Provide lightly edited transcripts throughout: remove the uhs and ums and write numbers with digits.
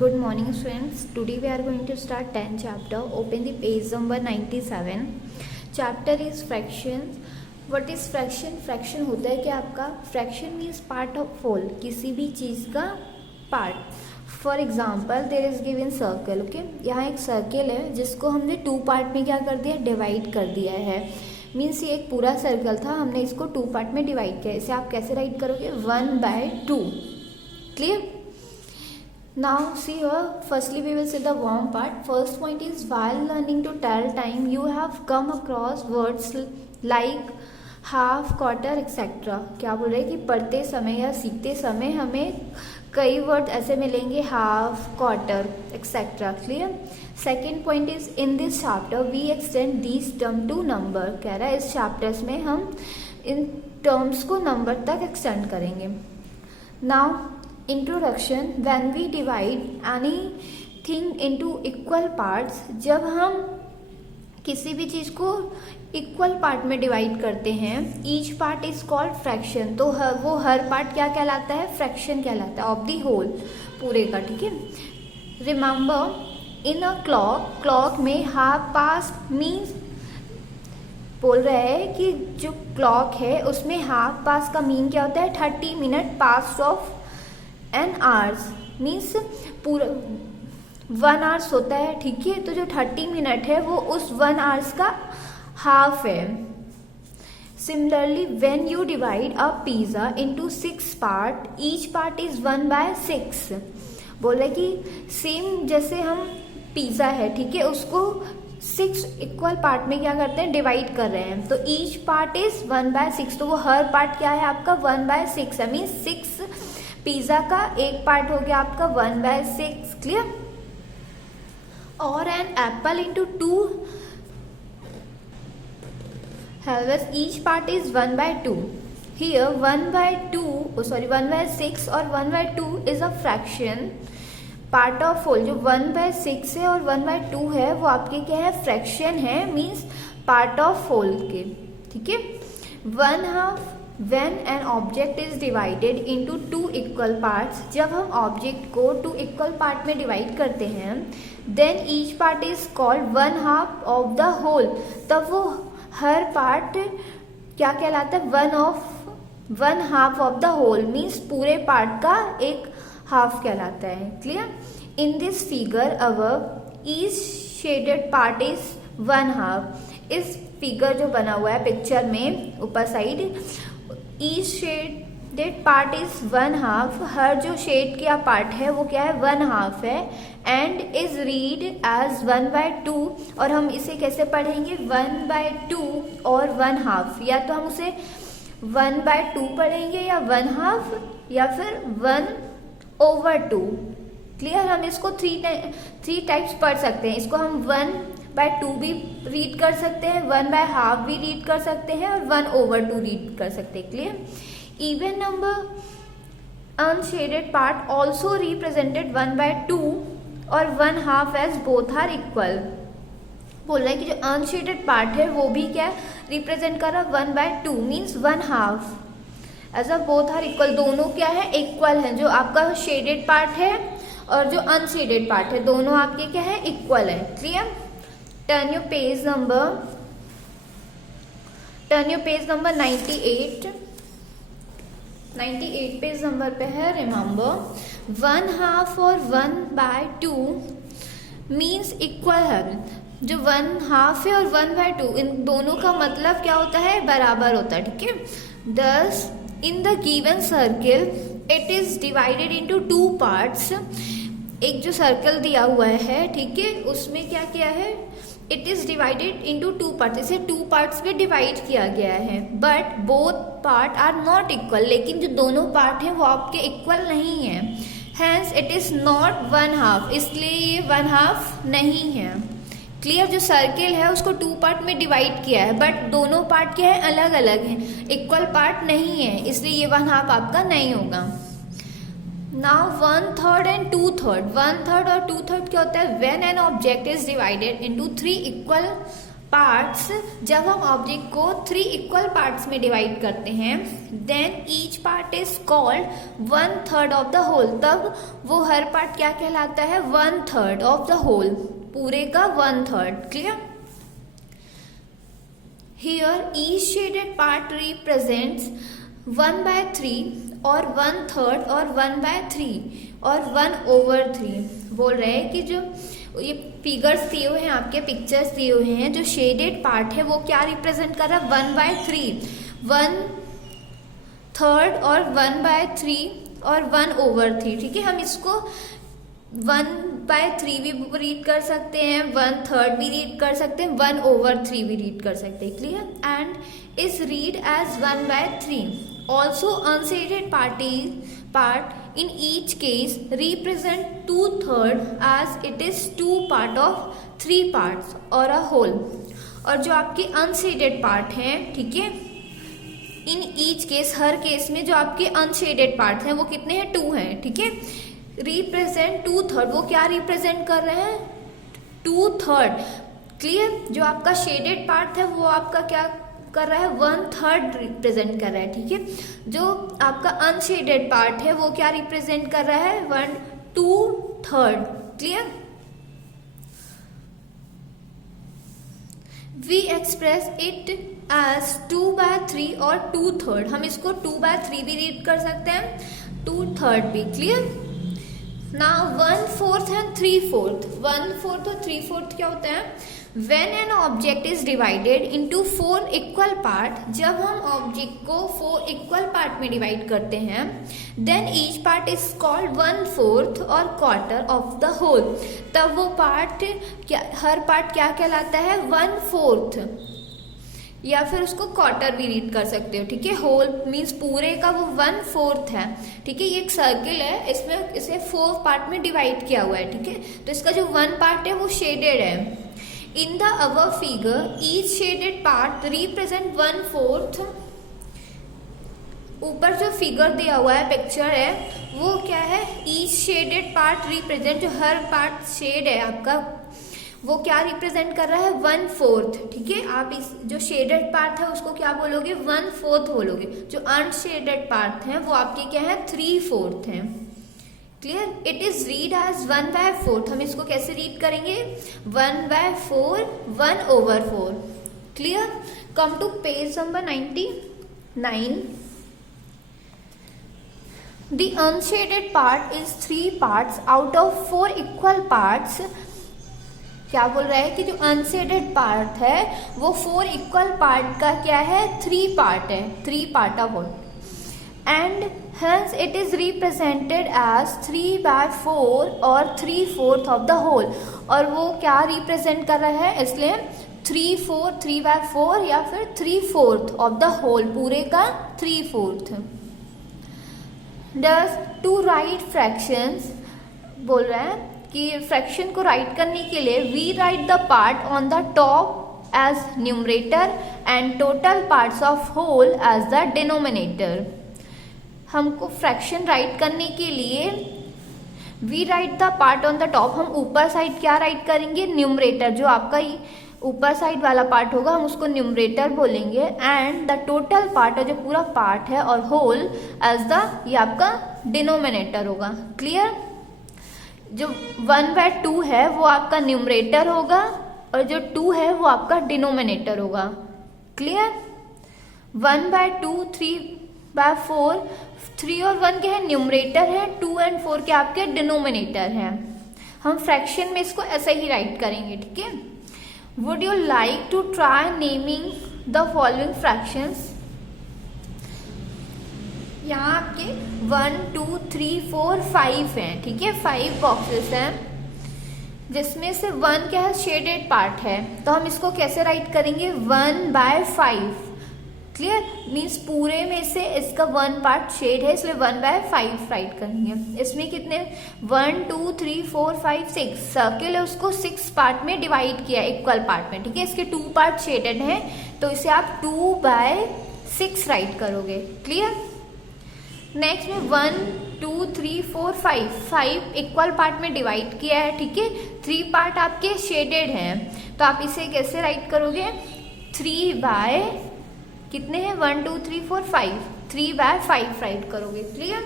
Good morning students. Today we are going to start 10th chapter. Open the page number 97. Chapter is fractions. What is fraction? Fraction होता है क्या आपका? Fraction means part of whole. किसी भी चीज़ का part. For example, there is given circle. Okay? यहाँ एक circle है जिसको हमने two part में क्या कर दिया? Divide कर दिया है. मीन्स ये एक पूरा सर्कल था, हमने इसको टू पार्ट में डिवाइड किया. इसे आप कैसे राइट करोगे? 1/2. Clear? Now see here, firstly we will see the warm part. First point is, while learning to tell time, you have come across words like half, quarter, etc. क्या बोल रहे हैं कि पढ़ते समय या सीखते समय हमें कई वर्ड ऐसे मिलेंगे, half, quarter, etcetera. Clear? Second point is, in this chapter we extend this term to number. कह रहा है इस चैप्टर्स में हम इन टर्म्स को नंबर तक एक्सटेंड करेंगे. Now introduction. When we divide anything into equal parts, जब हम किसी भी चीज़ को इक्वल पार्ट में डिवाइड करते हैं, each part is called fraction. तो वो हर पार्ट क्या कहलाता है? फ्रैक्शन कहलाता है ऑफ द होल, पूरे का. ठीक है? रिमेंबर, इन अ क्लॉक में हाफ पास्ट मीन्स, बोल रहा है कि जो क्लॉक है उसमें हाफ पास्ट का मीन क्या होता है? 30 minute pass of an hours. Means पूरा 1 आवर्स होता है. ठीक है? तो जो 30 मिनट है वो उस 1 आवर्स का हाफ है. Similarly when you divide a pizza into 6 part, each part is 1/6. बोल रहे कि सेम जैसे हम पिज्जा है, ठीक है, उसको 6 इक्वल पार्ट में क्या करते हैं? डिवाइड कर रहे हैं. तो ईच पार्ट इज 1/6. तो वो हर पार्ट क्या है आपका? 1/6 है. मीन्स 6 पिज्जा का एक पार्ट हो गया आपका 1/6. क्लियर? और an apple into 2 halves, each part is 1/2. Here 1/6 और 1/2 is a fraction part of whole. जो 1/6 है और 1/2 है वो आपके क्या है? फ्रैक्शन है. मीन्स पार्ट ऑफ होल के. ठीक है? 1/2 when an object is divided into 2 equal parts, जब हम ऑब्जेक्ट को 2 इक्वल पार्ट में डिवाइड करते हैं, then each part is called 1/2 of the whole. तब वो हर पार्ट क्या कहलाता है? 1/2 ऑफ द होल. मीन्स पूरे पार्ट का एक हाफ कहलाता है. Clear? In this figure over each shaded part is 1/2. इस फिगर जो बना हुआ है पिक्चर में ऊपर side, each shaded part is 1/2. हर जो शेड का पार्ट है वो क्या है? 1/2 है. And is read as 1/2. और हम इसे कैसे पढ़ेंगे? 1/2 और 1/2. या तो हम उसे 1/2 पढ़ेंगे या 1/2 या फिर 1/2. क्लियर? हम इसको 3 टाइप्स पढ़ सकते हैं. इसको हम 1/2 भी रीड कर सकते हैं, 1/2 भी रीड कर सकते हैं और 1/2 रीड कर सकते हैं. Clear? Even number unshielded part also represented 1/2 और 1/2 एज बोथ आर इक्वल. बोल रहा है कि जो अनशेडेड पार्ट है वो भी क्या रिप्रेजेंट कर रहा है? 1/2 means 1/2 as a both are equal. दोनों क्या है? इक्वल है. जो आपका शेडेड पार्ट है और जो अनशेडेड पार्ट है, दोनों आपके क्या है? इक्वल है. Clear? Turn your page number 98. 98 page number पे है. रिमेंबर, 1/2 और 1/2 मीन्स इक्वल है. जो 1/2 है और 1/2 इन दोनों का मतलब क्या होता है? बराबर होता है. ठीक है? दस in the given circle it is divided into 2 parts. एक जो सर्कल दिया हुआ है, ठीक है, उसमें क्या किया है? It is divided into 2 parts. इसे 2 पार्ट्स में डिवाइड किया गया है. But both part are not equal. लेकिन जो दोनों पार्ट हैं वो आपके इक्वल नहीं है. Hence it is not 1/2. इसलिए ये 1/2 नहीं है. क्लियर? जो सर्किल है उसको 2 पार्ट में डिवाइड किया है, बट दोनों पार्ट क्या है? अलग अलग है, इक्वल पार्ट नहीं है. इसलिए ये 1/2 आपका नहीं होगा. Now 1/3 and 2/3. 1/3 और 2/3 क्या होता है? When an object is divided into 3 equal parts, जब हम ऑब्जेक्ट को 3 इक्वल पार्ट्स में डिवाइड करते हैं, then each part is called 1/3 of the whole, तब वो हर पार्ट क्या कहलाता है? 1/3 ऑफ द होल, पूरे का 1/3। Clear? Hear each shaded part represents 1/3 और 1/3 और 1/3 और 1/3। बोल रहे हैं कि जो ये फिगर्स दिए हुए हैं, आपके पिक्चर्स दिए हुए हैं, जो शेडेड पार्ट है वो क्या रिप्रेजेंट कर रहा है? 1/3, 1/3 और 1/3 और 1/3। ठीक है, हम इसको 1/3 भी रीड कर सकते हैं, 1/3 भी रीड कर सकते हैं, 1/3 भी रीड कर सकते हैं। Clear? And is read as 1/3। Also unshaded part in each case represent 2/3 as it is 2 part of 3 parts or a whole। और जो आपके अनशेडेड पार्ट हैं, ठीक है, in each case, her case में जो आपके अनशेडेड पार्ट हैं वो कितने हैं? 2 हैं। ठीक है, रिप्रेजेंट 2/3, वो क्या रिप्रेजेंट कर रहे हैं? 2/3। क्लियर? जो आपका शेडेड पार्ट है वो आपका क्या कर रहा है? 1/3 रिप्रेजेंट कर रहा है। ठीक है, जो आपका अनशेडेड पार्ट है वो क्या रिप्रेजेंट कर रहा है? 2/3। Clear? We express it as 2/3 और 2/3। हम इसको 2/3 भी रीड कर सकते हैं, 2/3 भी। क्लियर? Now 1/4 and 3/4। 1/4 और 3/4 क्या होता है? When an object is divided into 4 equal part, जब हम ऑब्जेक्ट को 4 इक्वल पार्ट में डिवाइड करते हैं, then each part is called 1/4 और quarter of the whole, तब वो पार्ट क्या, हर पार्ट क्या कहलाता है? 1/4, या फिर उसको क्वार्टर भी रीड कर सकते हो। ठीक है, होल मीन्स पूरे का वो 1/4 है। ठीक है, ये एक सर्किल है, इसमें इसे 4 पार्ट में डिवाइड किया हुआ है। ठीक है, तो इसका जो 1 पार्ट है वो शेडेड है। In the above figure, each shaded part represent 1/4। ऊपर जो फिगर दिया हुआ है, पिक्चर है, वो क्या है? Each shaded part represent, जो हर पार्ट शेड है आपका, वो क्या रिप्रेजेंट कर रहा है? 1/4। ठीक है, आप इस जो शेडेड पार्ट है उसको क्या बोलोगे? 1/4 बोलोगे। जो अनशेडेड पार्ट है वो आपके क्या है? 3/4 है। Clear? It is read as 1/4। हम इसको कैसे रीड करेंगे? 1/4, 1/4। Clear? Come to page number 99। The unshaded part is 3 parts out of 4 equal parts. क्या बोल रहा है कि जो अनशेडेड पार्ट है वो 4 इक्वल पार्ट का क्या है? 3 पार्ट है, 3 part of whole, and hence it is represented as 3/4 और 3/4 of the whole। और वो क्या रिप्रेजेंट कर रहा है? इसलिए 3/4, 3/4 या फिर 3/4 of the whole, पूरे का 3/4। Thus to write fractions, बोल रहा है कि फ्रैक्शन को राइट करने के लिए we write the part on the top as numerator and total parts of whole as the denominator। हमको फ्रैक्शन राइट करने के लिए we write the part on the top, हम ऊपर साइड क्या राइट करेंगे? न्यूमरेटर, जो आपका ऊपर साइड वाला पार्ट होगा हम उसको न्यूमरेटर बोलेंगे, एंड द टोटल पार्ट, जो पूरा पार्ट है, और होल एज द, ये आपका डिनोमिनेटर होगा। क्लियर? जो 1/2 है वो आपका न्यूमरेटर होगा और जो 2 है वो आपका डिनोमिनेटर होगा। क्लियर? 1/2, 3/4, 3 और 1 क्या है? न्यूमरेटर है, 2 और 4 क्या आपके डिनोमिनेटर है। हम फ्रैक्शन में इसको ऐसे ही राइट करेंगे। ठीक है, would you like to try naming the following fractions? यहाँ आपके 1, 2, 3, 4, 5 हैं। ठीक है, 5 बॉक्सेस हैं, जिसमें से 1 क्या है? शेडेड पार्ट है, तो हम इसको कैसे राइट करेंगे? 1/5। क्लियर? मीन्स पूरे में से इसका 1 पार्ट शेड है, इसलिए 1/5 राइट करेंगे। इसमें कितने? 1, 2, 3, 4, 5, 6 सर्किल है, उसको 6 पार्ट में डिवाइड किया इक्वल पार्ट में। ठीक है, इसके 2 पार्ट शेडेड हैं, तो इसे आप 2/6 राइट करोगे। क्लियर? नेक्स्ट में 1, 2, 3 3 4 5 इक्वल पार्ट में डिवाइड किया है, ठीक है। 3 पार्ट आपके शेडेड हैं, तो आप इसे कैसे राइट करोगे, 3 बाय कितने हैं 1 2 3 4 5, 3 बाय 5 राइट करोगे। Clear.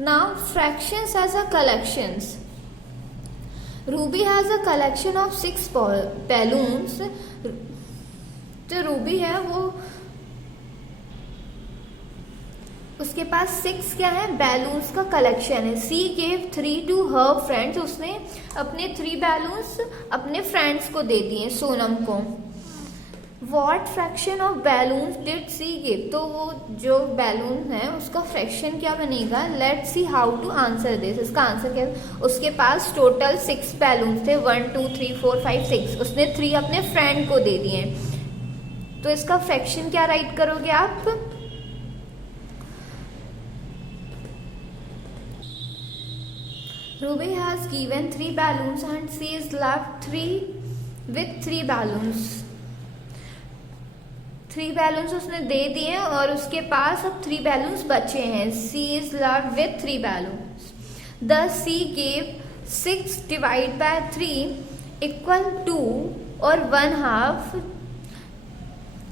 Now fractions as a collections. Ruby has a collection of 6 balloons. जो रूबी है वो उसके पास 6 क्या है बैलून्स का कलेक्शन है। She gave 3 to her friends. उसने अपने 3 बैलून्स अपने फ्रेंड्स को दे दिए, सोनम को। What fraction of balloons did she give. तो वो जो बैलून है उसका फ्रैक्शन क्या बनेगा। Let see how to answer this. इसका आंसर क्या है, उसके पास टोटल 6 बैलून्स थे, 1 2 3 4 5 6। उसने 3 अपने फ्रेंड को दे दिए, तो इसका फ्रैक्शन क्या राइट करोगे आप। Ruby has given 3 balloons and she is left 3 with 3 balloons. 3 balloons उसने दे दिए और उसके पास अब 3 बैलून्स बचे हैं। She is left with 3 balloons. The she gave 6 divide by 3 equal 2 और 1/2।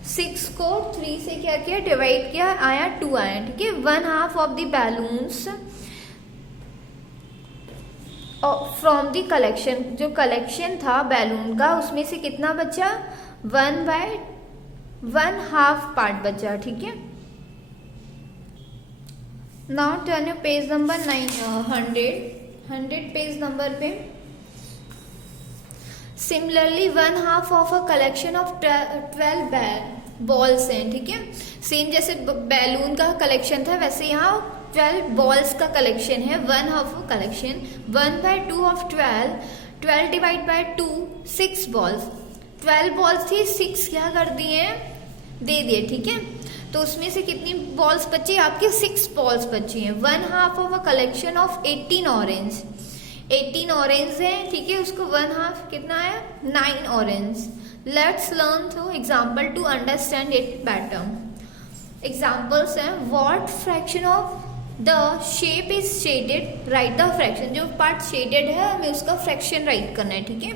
6 को 3 से क्या किया, डिवाइड किया, आया 2 आया, ठीक है। 1/2 of the balloons from the collection. जो कलेक्शन था बैलून का उसमें से कितना बचा, 1/1/2 पार्ट बचा, ठीक है। Now turn your page number 100 page number पे। Similarly 1/2 of a collection of 12 balls हैं, ठीक है। सेम जैसे बैलून का कलेक्शन था वैसे यहाँ 12 बॉल्स का कलेक्शन है। 1/2 collection 1/2 of 12 divide by 2 6 balls. 12 balls थी, 6 क्या कर दिए, दे दिए, ठीक है। तो उसमें से कितनी बॉल्स बची आपके, 6 बॉल्स बची हैं। 1/2 of a collection of 18 orange. 18 orange है, ठीक है। उसको 1/2 कितना है, 9 orange. Let's learn through example to understand it better. Examples हैं, what fraction of the shape is shaded, write the fraction. जो पार्ट शेडेड है हमें उसका फ्रैक्शन राइट करना है, ठीक है।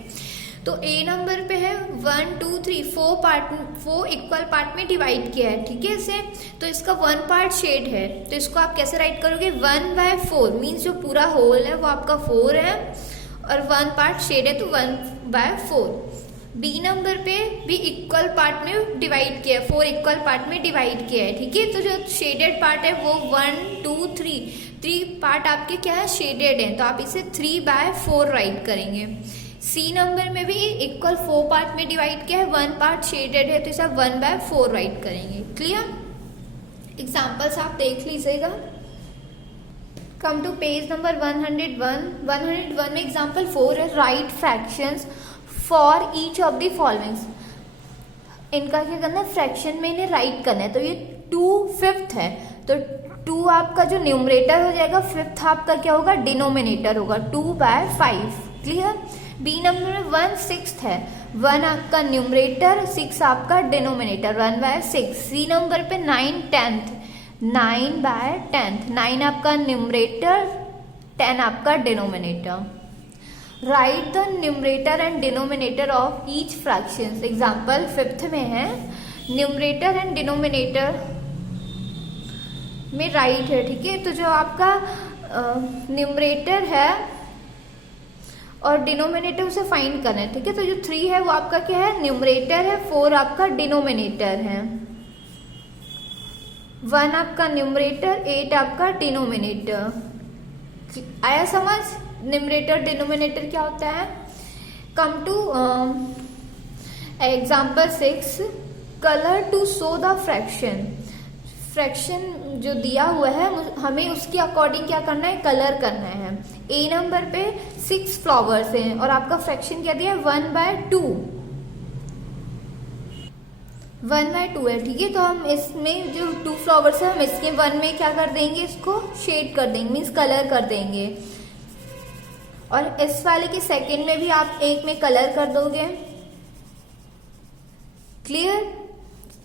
तो ए नंबर पे है 1 2 3 4 इक्वल पार्ट में डिवाइड किया है, ठीक है इसे। तो इसका 1 पार्ट शेड है, तो इसको आप कैसे राइट करोगे, 1/4 मीन्स जो पूरा होल है वो आपका 4 है और 1 पार्ट शेड है तो 1/4। बी नंबर पे भी इक्वल पार्ट में डिवाइड किया है, 4 इक्वल पार्ट में डिवाइड किया है, ठीक है। तो जो शेडेड पार्ट है वो 1 2 3 पार्ट आपके क्या है, शेडेड है, तो आप इसे 3/4 राइट करेंगे। सी नंबर में भी इक्वल 4 पार्ट में डिवाइड किया है, 1 पार्ट शेडेड है, तो इसे 1/4 राइट करेंगे। क्लियर। एग्जाम्पल्स आप देख लीजिएगा। कम टू पेज नंबर 101। 101 में एग्जाम्पल 4 है, right fractions for each of the followings. इनका क्या करना है, फ्रैक्शन में इन्हें राइट करना है। तो ये 2/5 है, तो 2 आपका जो न्यूमरेटर हो जाएगा, 5th आपका क्या होगा, डिनोमिनेटर होगा, 2/5। क्लियर। बी नंबर में 1/6 है, 1 आपका न्यूमरेटर, 6 आपका डिनोमिनेटर, 1/6। सी नंबर पे 9/10, 9/10, 9 आपका न्यूमरेटर, 10 आपका denominator. Right the numerator and denominator of each fractions. Example 5th में है, न्यूमरेटर एंड डिनोमिनेटर में राइट है, ठीक है। तो जो आपका न्यूमरेटर है और डिनोमिनेटर उसे फाइंड करना है, ठीक है। तो जो 3 है वो आपका क्या है, न्यूमरेटर है, 4 आपका डिनोमिनेटर है, 1 आपका न्यूमरेटर, 8 आपका डिनोमिनेटर। आया समझ, न्यूमरेटर डिनोमिनेटर क्या होता है। Come to example 6, colour to show the fraction. Fraction जो दिया हुआ है हमें उसके अकॉर्डिंग क्या करना है, कलर करना है। ए नंबर पे 6 फ्लावर्स हैं और आपका फ्रैक्शन क्या दिया है, 1/2, 1/2 है, ठीक है। तो हम इसमें जो 2 फ्लावर्स है हम इसके 1 में क्या कर देंगे, इसको शेड कर देंगे, मीन्स कलर कर देंगे। और इस वाले के सेकंड में भी आप 1 में कलर कर दोगे। क्लियर।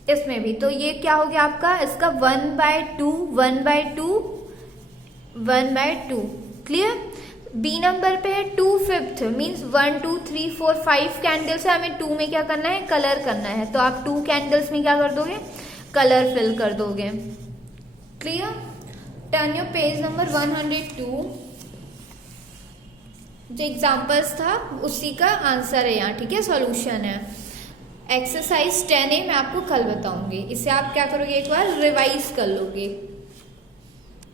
इसमें भी तो ये क्या हो गया आपका, इसका 1/2 1/2 1/2। क्लियर। बी नंबर पे है 2/5 मीन्स 1 2 3 4 5 कैंडल्स है, हमें 2 में क्या करना है, कलर करना है, तो आप 2 कैंडल्स में क्या कर दोगे, कलर फिल कर दोगे। Clear. Turn your page number 102। जो एग्जाम्पल्स था उसी का आंसर है यहाँ, ठीक है, सॉल्यूशन है। एक्सरसाइज 10A मैं आपको कल बताऊंगी, इसे आप क्या करोगे, एक बार रिवाइज कर लोगे।